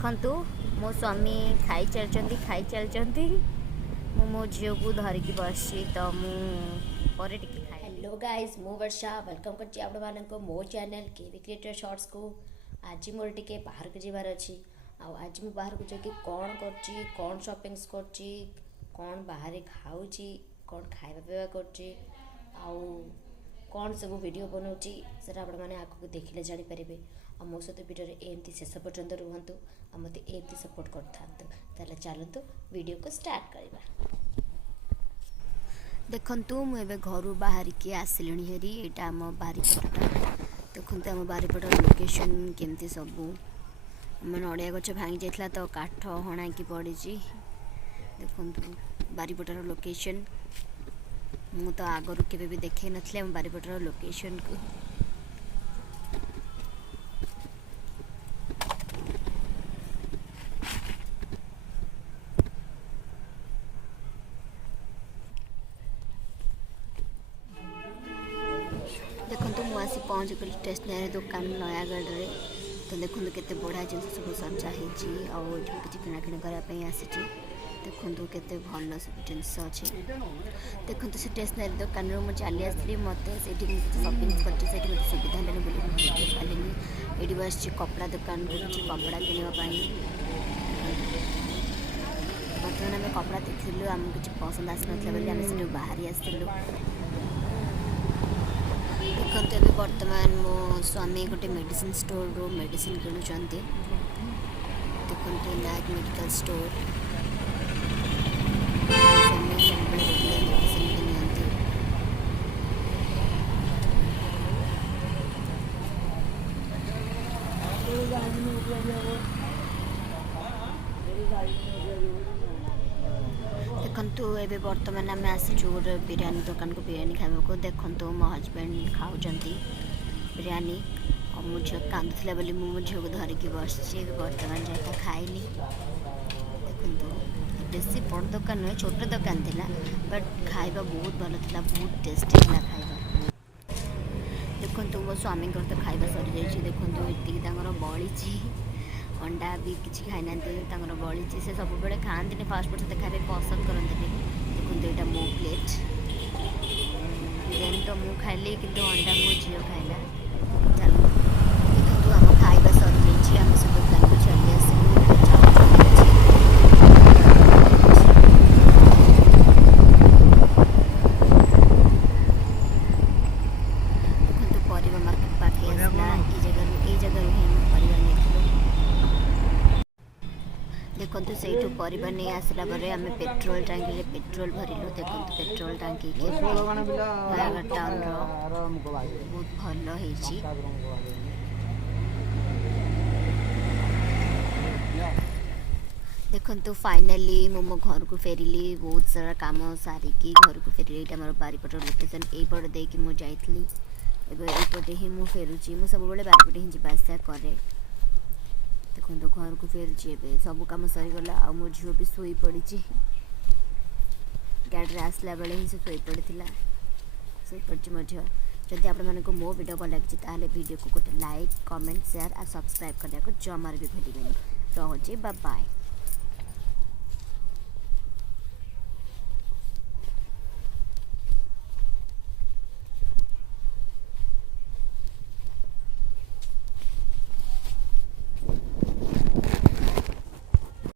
देखंतु मो स्वामी खाई चलचंती मो झील को धरिकी बसी तो मुझे टिके खाए। हेलो गाइस मो वर्षा वेलकम करछि आपण मानको मो चैनल केवी क्रिएटर शॉर्ट्स को। आज मोर टिके बाहर को जीवार अछि आज मु बाहर को जाके कौन करछि कौन शॉपिंग्स करछि कौन बाहर खाऊछि कौन खाଇବା पिवा करछि आउ कौन सब वीडियो बनाऊछि सेटा आपण माने आगु देखिले जानि परिबे। आ मो सहित वीडियो रे एमती शेष पर्यंत रुहंतु आ मते एमती सपोर्ट करथांतु। ताले चलंतु वीडियो को स्टार्ट करबा। देखंतु मु एबे घरु बाहर के आसिलणी हेरी एटा हम बारीपटा देखंतु हम बारीपटा लोकेशन केमती सबु मन नड़िया गछ भांगी जाइतला तो काठ हणा की पड़ी देखंतु बारीपटार लोकेशन मु तो आगरु केबे भी देखे नथले हम बारीपटार लोकेशन को। देखंतु मु आसी पहुँच गली स्टेशनरी दुकान नयागढ़ रे। तो देखंतु केते बढ़िया जिनस सब सजा हेची आ किछि किणाकिणी करा पई आसीची। देखंतु केते भल सब जिनस अछि। देखंतु स्टेशनरी दुकान रो मु चली आसली मते सेठी शॉपिंग करछि सेठी मते सुविधा लेने बोली खाली एडी बस कपड़ा दुकान करछि कपड़ा किनिबा पई। बर्तमान आम कपड़ा देखिलु आम किछि पसंद आस नथला बोली आम सेठी बाहरी आसथिलु। देखते अभी बर्तमान मो स्वामी गोटे मेडिसिन स्टोर रो मेडिसिन किणुचंती। देखते नायक मेडिकल स्टोर स्वामी सब मेडिसिन किनती। देखंतु एबे बर्तमान आम आसीचु गोटे बिरयानी दुकान को बिरयानी खाइबा को। देखंतु मो हजबैंड खाऊचंती बिरयानी और मो झील कांदुला बोली मो झील को धरिकी बसछि बर्तमान जाता खाइनी। देखंतु बेसी बड़ दुकान नुहे छोट दुकान थिला बट खाइबा बहुत भल थिला बहुत टेस्टी थिला खाइबा। देखंतु मो स्वामी को तो खाइबा सरी जाइछि। देखंतु एति तांगर बळिछि अंडा भी किसी खाई ना बड़ी से सब बड़े खाते फास्ट फूड से खाई पसंद करते। देखते यहाँ मो प्लेट बिरयानी तो मु खाइली किंतु अंडा मो झील खाइला। चलो देखो आम खाइबा सरी जाइए आम से दुकान को चली आसलु। देखो परिवा मार्केट पाखे आसला ये जगह परिवा नहीं। देखते से परिवार नहीं आसला आम पेट्रोल टांकी पेट्रोल भरिलु। देखते पेट्रोल टांकी नयागढ़ टाउन बहुत भल होइछि। देखंतु फाइनली मो घर को फेरिली बहुत सारा काम सारिकी घर को फेरिली। एटा मोर बारीपट लोकेशन एपट देकी मु जाइतली एबे एपटे ही मु फेरुची मु सब बेले बारीपटे ही जिबा आसा करे। देखो घर को फेरुची एबे सब काम सरीगला आ मो झील भी सोई पड़ी गाड़ी आसला बेले ही से सोई पड़ी मो झील। जदि आपण मानको मो वीडियो भल लगी ताले वीडियो को गोटे लाइक कमेंट शेयर आ सब्सक्राइब करने को जमार भी भूलिबेनी। रहुछि बाय बाय।